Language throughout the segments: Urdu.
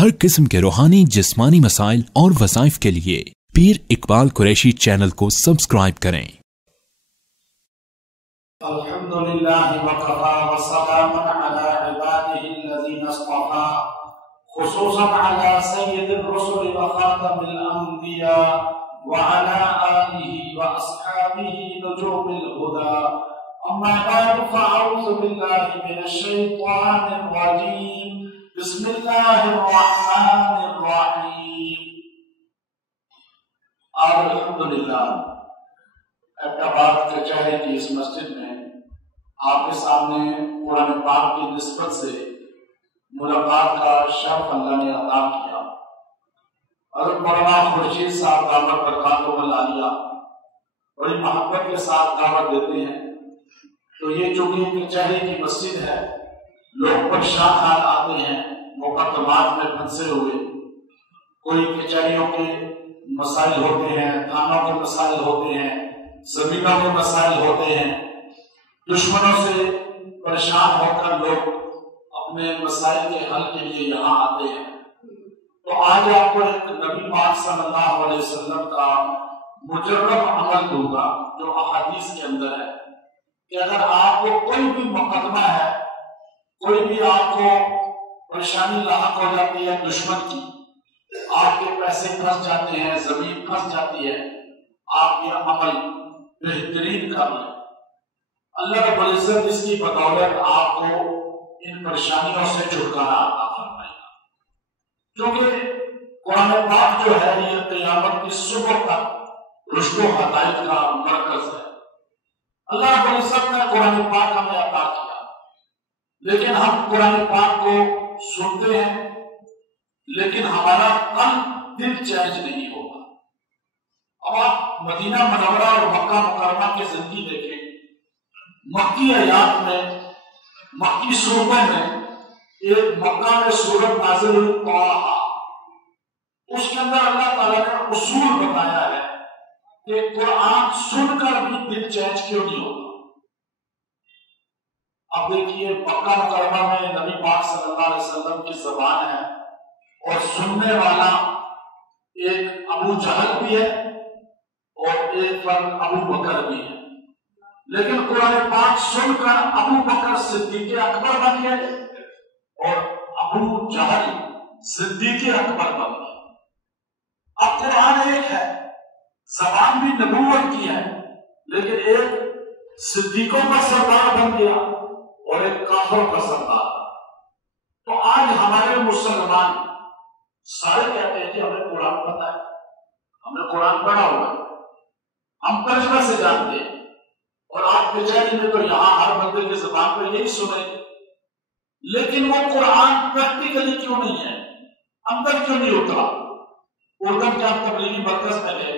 ہر قسم کے روحانی جسمانی مسائل اور وظائف کے لیے پیر اقبال قریشی چینل کو سبسکرائب کریں۔ الحمدللہ وکفا وسلام علی عباده الذین اصطفى خصوصا علی سید الرسل وخاتم الانبیاء وعلى آلہ واصحابہ نجوم الہدى اما بعد فاعوذ باللہ من الشیطان الرجیم بسم اللہ الرحمن الرحیم۔ اور الحمدللہ احتباب کچہری کی اس مسجد میں آپ کے سامنے قرآن پاک کی نسبت سے ملاقات کا شرف اللہ نے عطا کیا۔ حضرت مولانا خورشید صاحب دعوت برکاتہ العالیہ بڑی محبت کے ساتھ دعوت دیتے ہیں، تو یہ چونکہ کچہری کی مسجد ہے، لوگ پریشان حال آتے ہیں مقدمات میں پھنسے ہوئے، کوئی کچہریوں کے مسائل ہوتے ہیں، تھانوں کے مسائل ہوتے ہیں، زمینوں کے مسائل ہوتے ہیں، دشمنوں سے پریشان ہو کر لوگ اپنے مسائل کے حل کے لیے یہاں آتے ہیں۔ تو آج آپ کو ایک نبی پاک صلی اللہ علیہ وسلم کا مجرب عمل دوں گا جو احادیث کے اندر ہے کہ اگر آپ کو کوئی بھی مقدمہ ہے، کوئی بھی آپ کو پریشانی لاحق ہو جاتی ہے دشمن کی، آپ کے پیسے پھنس جاتے ہیں، زمین پھنس جاتی ہے، آپ یہ عمل بہترین کر لیں، اللہ رب العزت اس کی بدولت آپ کو ان پریشانیوں سے چھٹکارا عطا فرمائے گا۔ کیونکہ قرآن پاک جو ہے یہ قیامت کی صبح تک رشد و ہدایت کا مرکز ہے۔ اللہ رب العزت نے قرآن پاک ہمیں عطا کیا، لیکن ہم قرآن پاک کو سنتے ہیں لیکن ہمارا قلب دل چینج نہیں ہوگا۔ اب آپ مدینہ منورہ اور مکہ مکرمہ کی زندگی دیکھیں، مکی آیات میں، مکی سورتوں میں ایک مکہ میں سورت نازل ہوئی طٰہٰ، اس کے اندر اللہ تعالیٰ نے اصول بتایا ہے کہ قرآن سن کر بھی دل چینج کیوں نہیں ہوگا۔ اب دیکھیے مکہ مکرمہ میں نبی پاک صلی اللہ علیہ وسلم کی زبان ہے اور سننے والا ایک ابو جہل بھی ہے اور ایک پر ابو بکر بھی ہے، لیکن قرآن پاک سن کر ابو بکر صدیق اکبر بن گئے اور ابو جہل صدیق اکبر بن گئے۔ اب قرآن ایک ہے، زبان بھی نبوت کی ہے، لیکن ایک صدیقوں کا سردار بن گیا اور ایک کافروں کا سردار۔ تو آج ہمارے مسلمان سارے کہتے ہیں کہ ہمیں قرآن پتہ ہے، ہمیں قرآن پڑھا ہوا ہے، ہم ترجمہ سے جانتے ہیں، اور آپ کچہری میں تو یہاں ہر بندے کی زبان پر یہی سنیں گے، لیکن وہ قرآن پریکٹیکلی کیوں نہیں ہے، اندر کیوں نہیں اترا؟ اردن کے ہم تبلیغی مرکز میں گئے،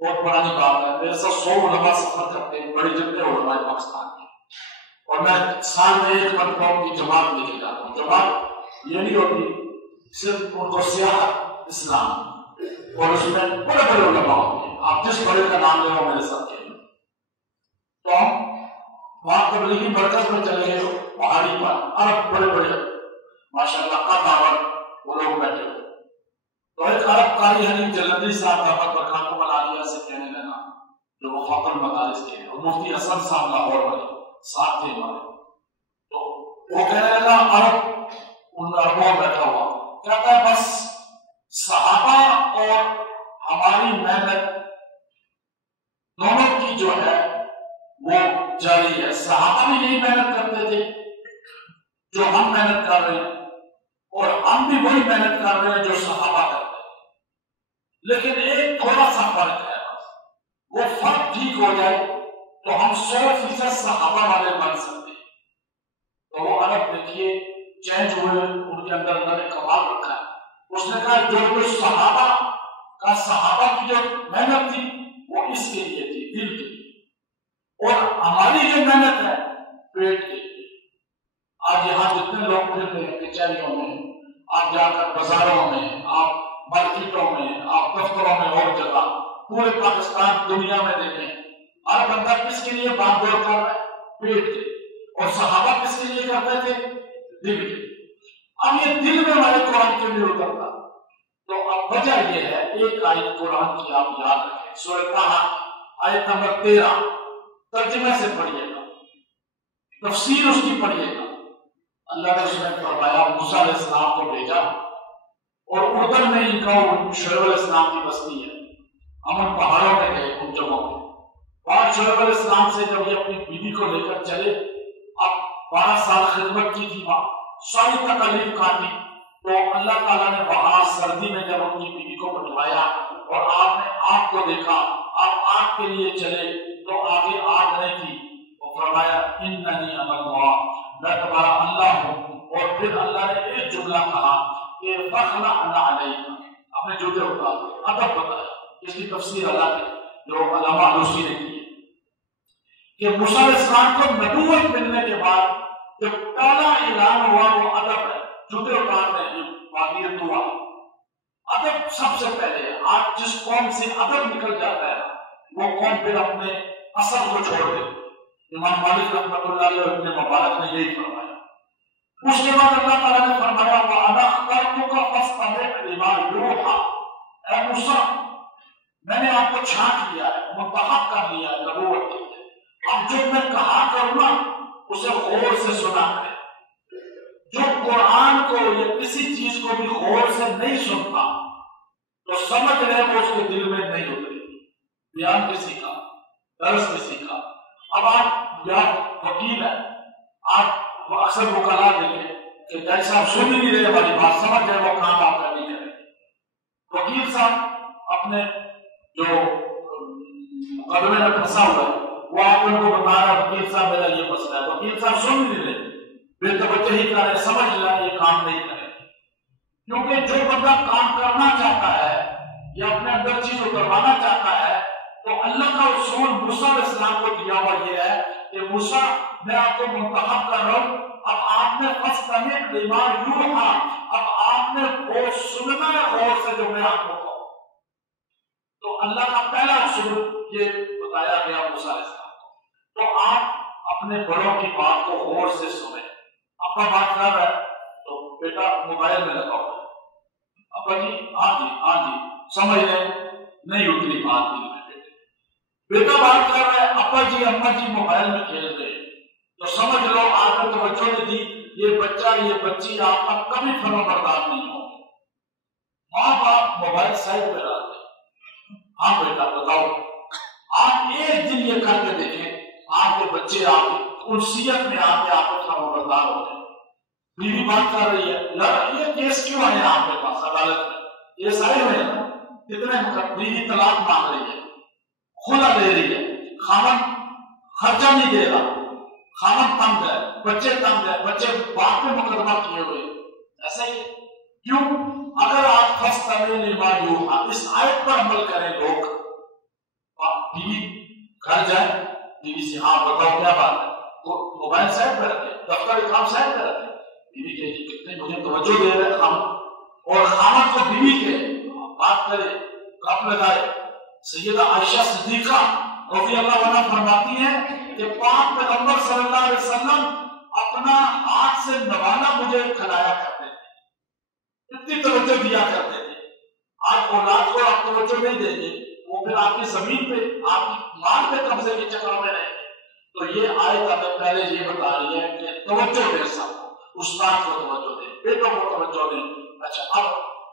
بہت پرانی بات ہے، میرے ساتھ 100 علماء سفر کرتے ہیں، بڑی جتنے علماء پاکستان کے، اور میں سال میں ایک مرتبہ ان کی جماعت لے کے جاتا ہوں۔ جماعت یہ نہیں ہوتی صرف ان کو سیاحت اسلام، اور اس میں بڑے بڑے علماء ہوتے ہیں، آپ جس بڑے کا نام لے وہ میرے ساتھ کہہ لیں۔ تو ہم وہاں تبلیغی مرکز میں چلے گئے، پہاڑی پر عرب بڑے بڑے ماشاءاللہ قدامت وہ لوگ بیٹھے ہوئے، تو ایک عرب قاری حنیف جلندری صاحب دعوت برکاتہ العالیہ سے کہنے لگا، جو وہ وفاق المدارس کے ہیں، اور مفتی حسن صاحب لاہور والے ساتھ تھے ہمارے، تو وہ کہنے لگا عرب ان عربوں بیٹھا ہوا کہتا ہے بس صحابہ اور ہماری محنت دونوں کی جو ہے وہ جاری ہے، صحابہ بھی یہی محنت کرتے تھے جو ہم محنت کر رہے ہیں، اور ہم بھی وہی محنت کر رہے ہیں جو صحابہ کرتے ہیں، لیکن ایک تھوڑا سا فرق ہے، وہ فرق ٹھیک ہو جائے تو ہم 100% صحابہ والے بن سکتے ہیں۔ تو وہ عرب دیکھیے چینج ہوئے، ان کے اندر اللہ نے کمال رکھا ہے، اس نے کہا جو کچھ صحابہ کی جو محنت تھی وہ اس کے لیے تھی، دل کے لیے، اور ہماری جو محنت ہے پیٹ کے لیے۔ آج یہاں جتنے لوگ پھر رہے ہیں کچہریوں میں، آپ جا کر بازاروں میں، آپ مارکیٹوں میں، آپ دفتروں میں اور جگہ، پورے پاکستان دنیا میں دیکھیں، ہر بندہ کس کے لیے بات دوڑ کر رہا ہے؟ پیٹ کے، اور صحابہ کس کے لیے کرتے تھے؟ دل کے۔ اب یہ دل میں ہمارے قرآن کیوں نہیں اترتا؟ تو اب وجہ یہ ہے، ایک آیت قرآن کی آپ یاد رکھیں، سورہ طٰہٰ آیت نمبر 13، ترجمے سے پڑھیے گا، تفسیر اس کی پڑھیے گا۔ اللہ نے اس میں فرمایا موسیٰ علیہ السلام کو بھیجا، اور اردن میں ان کا شعیب علیہ السلام کی بستی ہے، ہم ان پہاڑوں میں گئے، ان جگہوں میں وہاں شعیب علیہ السلام سے جب یہ اپنی بیوی کو لے کر چلے، اب 12 سال خدمت کی تھی، وہاں ساری تکلیف کاٹی، تو اللہ تعالیٰ نے وہاں سردی میں جب ان کی بیوی کو بٹھوایا اور آپ نے آگ کو دیکھا، آپ آگ کے لیے چلے تو آگے آگ نہیں تھی، وہ فرمایا اننی انا اللہ، میں تمہارا اللہ ہوں، اور پھر اللہ نے ایک جملہ کہا کہ فخلعنا علیک، اپنے جوتے اتار دے، ادب بتایا۔ اس کی تفسیر اللہ نے جو علامہ علوسی نے کی کہ موسیٰ علیہ السلام کو نبوت ملنے کے بعد جو پہلا اعلان ہوا وہ ادب ہے، جوتے اتارنے، یہ واقعی دعا، ادب سب سے پہلے۔ آج جس قوم سے ادب نکل جاتا ہے وہ قوم پھر اپنے اصل کو چھوڑ دے۔ امام مالک رحمۃ اللہ علیہ ابن مبارک نے یہی فرمایا۔ اس کے بعد اللہ تعالیٰ نے فرمایا وَأَنَا اخْتَرْتُكَ فَاسْتَمِعْ لِمَا يُوحَىٰ، اے موسیٰ میں نے آپ کو چھانٹ لیا ہے، منتخب کر لیا ہے نبوت کے لیے، اب جو میں کہا کروں نا اسے غور سے سنا کرے۔ جو قرآن کو یا کسی چیز کو بھی غور سے نہیں سنتا تو سمجھ لے وہ اس کے دل میں نہیں اتری۔ بیان کسی کا، درس کسی کا، اب آپ یا وکیل ہے، آپ اکثر وکلا دیکھیں کہ جج صاحب سن نہیں رہے ہماری بات، سمجھ رہے وہ کام آپ کا نہیں کریں۔ وکیل صاحب اپنے جو مقدمے میں پھنسا ہوا ہے وہ آپ ان کو بتا رہا ہے وکیل صاحب میرا یہ مسئلہ ہے، وکیل صاحب سن نہیں رہے، بے توجہ ہی کر رہے، سمجھ رہا ہے یہ کام نہیں کرے۔ کیونکہ جو بندہ کام کرنا چاہتا ہے یا اپنے اندر چیز اتروانا چاہتا ہے تو اللہ کا اصول موسیٰ علیہ السلام کو دیا ہوا یہ ہے کہ موسیٰ میں آپ کو منتخب کر رہا ہوں، اب آپ نے فَاسْتَمِعْ لِمَا يُوحَىٰ، اب آپ نے وہ سننا ہے غور سے جو میں آپ کو کہوں۔ تو اللہ کا پہلا اصول یہ بتایا گیا موسیٰ علیہ السلام کو، تو آپ اپنے بڑوں کی بات کو غور سے سنیں۔ اپنا بات کر رہا ہے تو بیٹا موبائل میں لگا ہوا ہے، ابا جی ہاں جی سمجھ لیں، نہیں اتنی بات دل میں بیٹا بات کر رہا ہے، ابا جی اماں جی موبائل میں کھیل رہے تو سمجھ لو آپ نے توجہ نہیں دی، یہ بچہ یہ بچی آپ کا کبھی فرما بردار نہیں ہوں گے۔ ماں باپ موبائل سائڈ پہ ڈال دیں، ہاں بیٹا بتاؤ، آپ ایک دن یہ کر کے دیکھیں آپ کے بچے آپ کی انسیت میں آ کے آپ کو فرما بردار ہو جائیں۔ بیوی بات کر رہی ہے، یہ کیس کیوں آئے آپ کے پاس عدالت میں؟ یہ سارے ہوئے نا، کتنے بیوی طلاق مانگ رہی ہے، خلا لے رہی ہے، خاوند خرچہ نہیں دے رہا، خاوند تنگ ہے، بچے تنگ ہے، بچے باپ پہ مقدمہ کیے ہوئے، ایسا ہی کیوں؟ اگر آپ فَاسْتَمِعْ لِمَا يُوحَىٰ اس آیت پر عمل کریں لوگ، بیوی گھر جائیں، بیوی سے ہاں بتاؤ کیا بات ہے، موبائل سائڈ پہ رکھے، دفتر کام سائڈ پہ رکھے، بیوی کہ کتنے مجھے توجہ دے رہے خاوند، اور خاوند کو بیوی کے بات کرے، گپ لگائے۔ سیدہ عائشہ صدیقہ رضی اللہ عنہ فرماتی ہیں کہ پاک پیغمبر صلی اللہ علیہ وسلم اپنا ہاتھ سے نوانا مجھے کھلایا کرتے تھے، اتنی توجہ دیا کرتے تھے۔ آج اولاد کو آپ توجہ نہیں دیں گے، وہ پھر آپ کی زمین پہ آپ کی مال پہ قبضے کے چکر میں رہیں گے۔ تو یہ آیت ہمیں پہلے یہ بتا رہی ہے کہ توجہ دیں، سب کو، استاد کو توجہ دیں، بیٹوں کو توجہ دیں۔ اچھا اب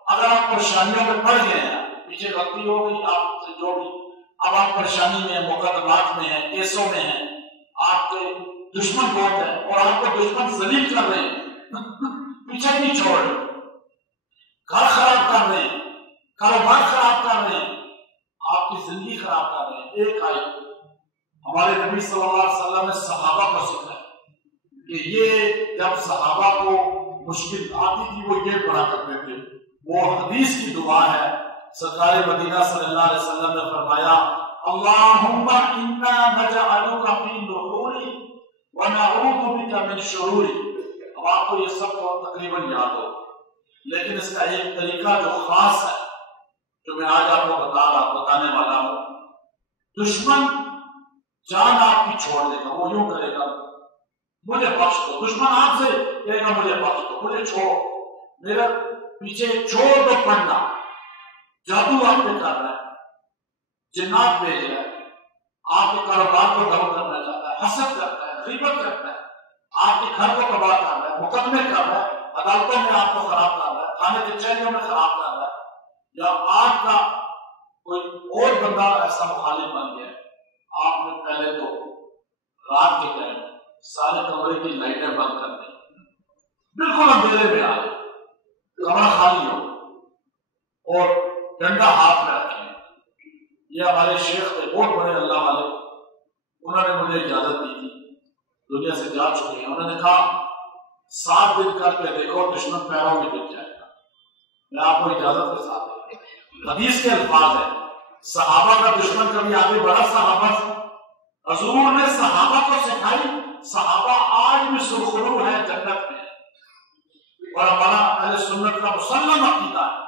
اگر آپ پریشانیوں میں پڑ گئے ہیں، پیچھے غلطی ہو گئی آپ سے جو بھی، اب آپ پریشانی میں ہیں، مقدمات میں ہیں، کیسوں میں ہیں، آپ کے دشمن بہت ہیں اور آپ کو دشمن ذلیل کر رہے ہیں، پیچھے نہیں چھوڑ رہے، گھر خراب کر رہے ہیں، کاروبار خراب کر رہے ہیں، آپ کی زندگی خراب کر رہے ہیں۔ ایک آیت ہمارے نبی صلی اللہ علیہ وسلم نے صحابہ کو سکھایا کہ یہ جب صحابہ کو مشکل آتی تھی وہ یہ پڑھا کرتے تھے، وہ حدیث کی دعا ہے۔ سرکار مدینہ صلی اللہ علیہ وسلم نے فرمایا اللہم انا نجعلک فی نحوری ونعوذ بک من شروری۔ اب آپ کو یہ سب تقریباً یاد ہو، لیکن اس کا ایک طریقہ جو خاص ہے جو میں آج آپ کو بتانے والا ہوں۔ دشمن جان آپ کی چھوڑ دے گا، وہ یوں کرے گا مجھے بخش دو، دشمن آپ سے کہے گا مجھے بخش دو، مجھے چھوڑو، میرے پیچھے چھوڑ دو پڑھنا، جادو آپ پہ کر رہا ہے، جنات بھیج رہا ہے، آپ کے کاروبار کو ڈاؤن کرنا چاہتا ہے، حسد کرتا ہے، غیبت کرتا ہے، آپ کے گھر کو تباہ کر رہا ہے، مقدمے کر رہا ہے، عدالتوں میں آپ کو خراب کر رہا ہے، کھانے کی چیزوں میں خراب کر رہا ہے، یا آپ کا کوئی اور بندہ ایسا مخالف بن گیا ہے، آپ نے پہلے تو رات کے ٹائم سارے کمرے کی لائٹیں بند کر دیں، بالکل اندھیرے میں آئے، کمرہ خالی ہو اور ڈنڈا ہاتھ میں رکھیں۔ یہ ہمارے شیخ تھے، بہت بڑے اللہ والے، انہوں نے مجھے اجازت دی تھی، دنیا سے جا چکے ہیں، انہوں نے کہا 7 دن کر کے دیکھو دشمن پیروں میں گر جائے گا۔ میں آپ کو اجازت کے ساتھ حدیث کے الفاظ ہیں، صحابہ کا دشمن کبھی آگے بڑھا صحابہ سے؟ حضور نے صحابہ کو سکھائی، صحابہ آج بھی سرخرو ہے جنت میں، اور ہمارا اہل سنت کا مسلم عقیدہ ہے۔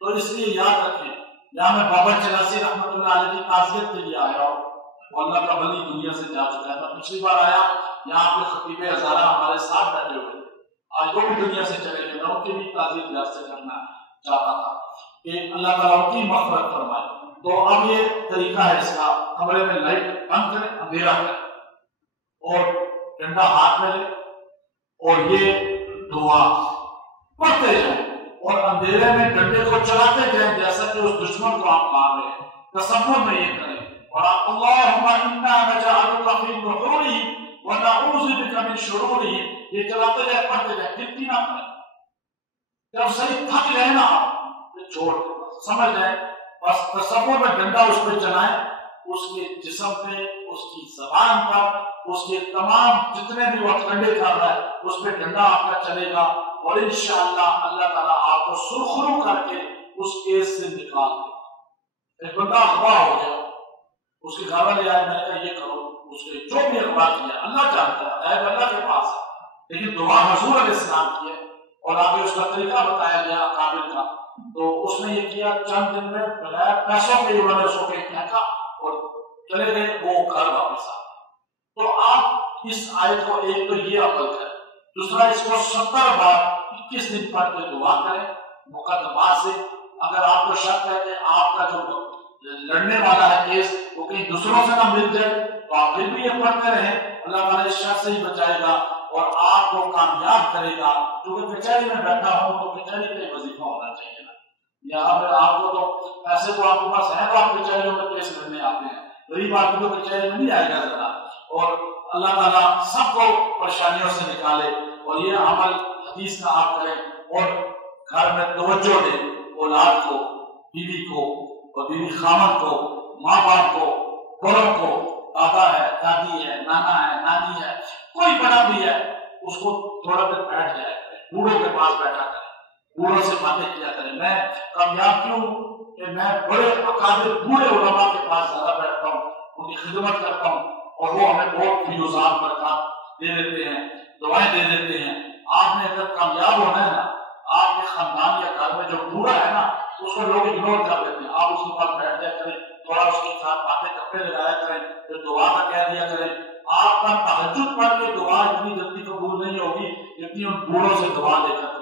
تو اس لیے یاد رکھیں، یہاں میں بابا چلاسی رحمۃ اللہ علیہ کی تعزیت کے لیے آیا ہوں، وہ اللہ کا ولی دنیا سے جا چکا ہے۔ میں پچھلی بار آیا، یہاں پہ خطیب ہزارہ ہمارے ساتھ بیٹھے ہوئے، آج وہ بھی دنیا سے چلے گئے، میں ان کی بھی تعزیت یاد سے کرنا چاہتا تھا کہ اللہ تعالیٰ ان کی مغفرت فرمائے۔ تو اب یہ طریقہ ہے اس کا، کمرے میں لائٹ بند کریں، اندھیرا کریں، اور ڈنڈا ہاتھ میں لیں، اور یہ دعا پڑھتے جائیں، اور اندھیرے میں ڈنڈے کو چلاتے جائیں جیسا کہ اس دشمن کو آپ مار رہے ہیں، تصور میں یہ کریں، اور اللہم انا نجعلک فی نحورہم ونعوذ بک من شرورہم، یہ چلاتے جائیں، پڑھتے جائیں، گنتی نہ کریں۔ جب صحیح تھک جائے نا تو چھوڑ سمجھ جائیں، بس تصور میں ڈنڈا اس پہ چلائیں، اس کے جسم پہ، اس کی زبان پر، اس کے تمام جتنے بھی وہ ٹھنڈے کر رہا ہے اس پہ ڈنڈا آپ کا چلے گا، اور انشاءاللہ اللہ تعالیٰ آپ کو سرخرو کر کے اس کیس سے نکال دے۔ ایک بندہ اغوا ہو گیا، اس کے گھر والے آئے، میں نے کہا یہ کرو، اس نے جو بھی اغوا کیا اللہ جانتا ہے، غیب اللہ کے پاس ہے، لیکن دعا حضور علیہ السلام کی ہے، اور آگے اس کا طریقہ بتایا گیا قابل کا۔ تو اس نے یہ کیا، چند دن میں بغیر پیسوں کے انہوں نے اس کو پھینکا اور چلے گئے، وہ گھر واپس آ گئے۔ تو آپ اس آیت کو ایک تو یہ عمل کریں، دوسرا اس کو 70 بار 21 دن پڑھ کے دعا کریں مقدمات سے۔ اگر آپ کو شک ہے کہ آپ کا جو لڑنے والا ہے کیس وہ کہیں دوسروں سے نہ مل جائے تو آپ پھر بھی یہ پڑھتے رہیں، اللہ تعالیٰ اس شر سے ہی بچائے گا اور آپ کو کامیاب کرے گا۔ کیونکہ کچہری میں بیٹھا ہوں تو کچہری کا ہی وظیفہ ہونا چاہیے نا، یہاں پہ آپ کو تو پیسے تو آپ کے پاس ہے تو آپ کچہریوں میں کیس لڑنے آتے ہیں، غریب آدمی تو کچہری میں نہیں آئے گا ذرا۔ اور اللہ تعالیٰ سب کو پریشانیوں سے نکالے، اور یہ عمل حدیث کا آپ کریں، اور گھر میں توجہ دیں، اولاد کو، بیوی کو، اور بیوی خامن کو، ماں باپ کو، بڑوں کو، دادا ہے، دادی ہے، نانا ہے، نانی ہے، کوئی بڑا بھی ہے، اس کو تھوڑا دیر بیٹھ جائے، بوڑھوں کے پاس بیٹھا کریں، بوڑھوں سے باتیں کیا کریں۔ میں کامیاب کیوں کہ میں بڑے اکابر بوڑھے علماء کے پاس زیادہ بیٹھتا ہوں، ان کی خدمت کرتا ہوں، اور وہ ہمیں بہت فیوزات برکات دے دیتے ہیں، دعائیں دے دیتے ہیں۔ آپ نے اگر کامیاب ہونا ہے نا، آپ کے خاندان یا گھر میں جو بوڑھا ہے نا اس کو لوگ اگنور کر دیتے ہیں، آپ اس کے پاس بیٹھ جایا کریں، تھوڑا اس کے ساتھ باتیں کپڑے لگایا کریں، پھر دعا کا کہہ دیا کریں۔ آپ کا تہجد پڑھ کے دعا اتنی جلدی قبول نہیں ہوگی جتنی ان بوڑھوں سے دعا لے کر